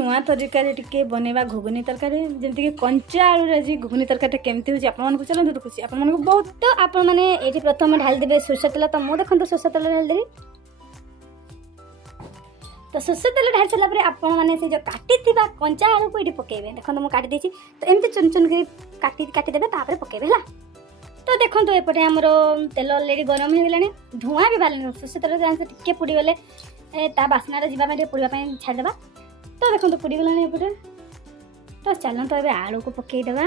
नुआ तरीका टिके बनवा घुगुनी तरकारी जमीक कंचा आलू आज घुगुनी तरकारी केमती होची आपण मानकु चलନ୍ତୁ देखुची आपण मानकु बहुत तो आपण माने एठी प्रथम ढाल देबे सरसो तेल तो मु देखंतु सरसो तेल ढाल देबी तो सरसो तेल ढाल सला परे आपण माने से जो काटी थिबा कंचा आलू को एठी पकेबे देखंतु मु काटी देची तो एमते चुन चुन के काटी देबे तापर पकेबे हला। तो देखंतु एपटे हमरो तेल ऑलरेडी गरम हो गेलानी धुआं भी बालनी सरसो तेल जान से टिके पुडी गले ता बासना रे जिबा में पुडीबा पय छाड़ देबा। तो देखो पुड़ी गलानी एपटे तो चलो तो ये आलू को पकई देबा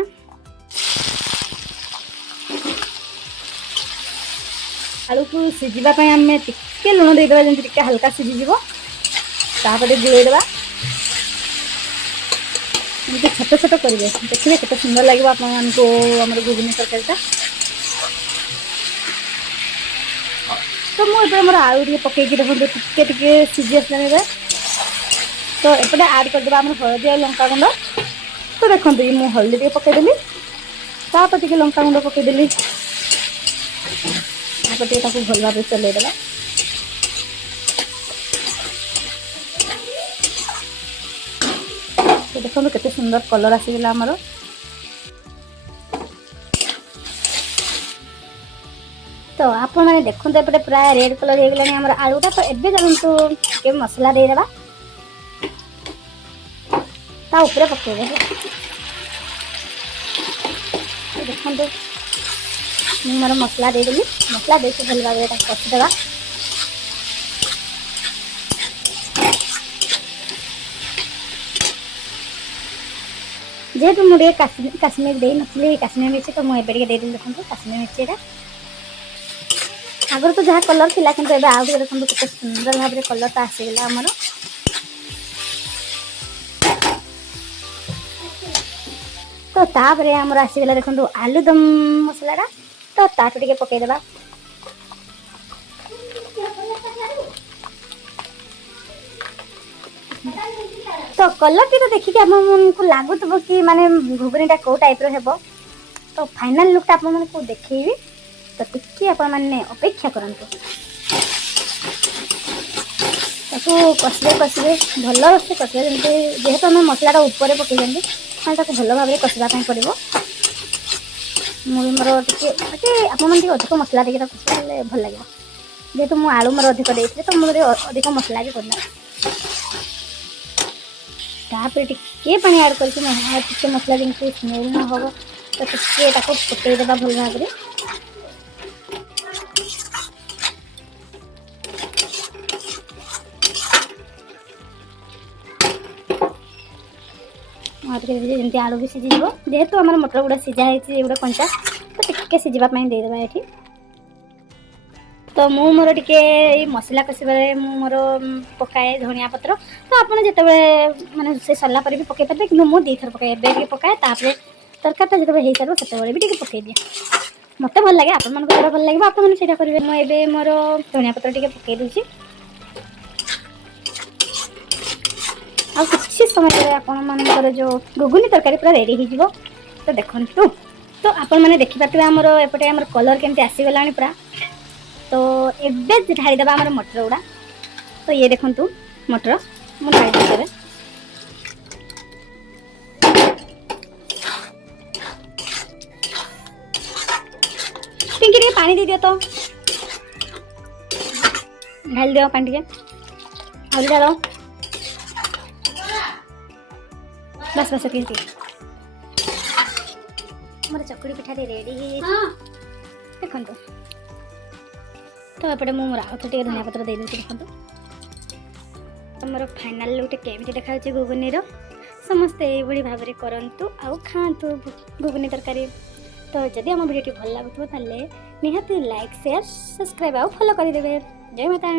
आलू को सिझिबा पय हमें टिके लुण दे देबा जंती टिके हल्का सिझि जीवो तापरे गुळे देबा ये छोट छोट करिवे देखिए केते सुंदर लागबो आपन मान को हमर घुगनी तरकारीटा। तो मो एपटे हमर आलू टिके पकई के देखो टिके टिके सिझि आसलानी बे तो एपटे ऐड कर देबा हमर हळदी आ लंका गुंड। तो देखंतु मु हळदी टिके पकई देली तापर टिके लंका गुंड पकई देली तापर टिके ताकू भल भाबे चले देबा। तो देखंतु केते सुंदर कलर आसी गेला हमर। तो आपण माने देखंतु एपटे प्राय रेड कलर हे गेलानी हमर आलूटा। तो एबे जानंतु के मसाला दे देबा ता ऊपर पकेबे देखंतु मु मोर मसला दे देली मसला दे के भल भाबे कसी देबा। जेहेतु मुझे काश्मीर दे नथली काश्मीर मिर्ची तो मुझे दे देली देखंतु काश्मीर मिर्चीटा आगर तो जहाँ कलर थिला किंतु एबे आउ देखंतु केते सुंदर भाबरे कलरटा आसी गेला हमर। तो तापरे हमर आसी गेला देखंतु आलू दम मसलाटा तो ताटू टिके पकई देबा। तो कलर टी तो देखि हम मन को लागुतबो कि माने घुगनीटा को टाइप रो हेबो। तो फाइनल लुक आप मन को देखैबी तो टिके आप माने अपेक्षा करंतु ताको कसले कसले भल से कसले जेहेतु आम मसलाटा ऊपर पकई जंदी हाँ ताको भल भाव कसवा पड़ो मुझे मोर टे आप अधिक मसला देखे कसले भल लगे जेहेतु मु आलू मोर अधिक देती तो मुझे अधिक मसला भी करना तापर टिके पानी ऐड करके मसला जमी स्मेल न हो तो टिके फुटई देबा भल भाव जमी आलू भी सीझी जेहेतु आम मटर गुड़ा सीझा है कंचा तो टिके सीझापी देदेबा ये। तो मु मोर टिके मसला कषिबारे मोर पकाए धनिया पत्र तो आपड़ जिते माने से सरला पर भी पकई पारे कि मुझे दी थर पकाए एबे पकाए तापर तरकारीटा जिते हो सारे से भी पकई दिए मत भल लगे आपण मन को भल लगे आपने से करेंगे। मुझे मोर धनिया पत्र टिके पकई दूसरी आ किसी समय आपण मानकर जो घुगुनी तरकारी पूरा रेडी हो तो देखंतु। तो आपण माने देखि पातबे हमर एपटे हमर कलर केमती आसी गलानी पूरा। तो एबे ढाली देबा हमर मटर उडा। तो ये देखंतु मटर मु ढाली देबे पिंकी रे पानी दे दियो तो ढाल दियो पानी के आउ डालो बस बस तीन मोर चकुड़ी पिठा रेडी देखो। तो एपटे मोर आउ टे धनिया पत्र दे दूसरी देखो मोर फाइनाल लुक केमी देखा घुगुनी समस्ते ये भाव में करूँ आउ खातु घुगुनी तरकारी। तो जदि आम वीडियो भल लगुव निहाती लाइक शेयर सब्सक्राइब आउ फॉलो करदे। जय माता।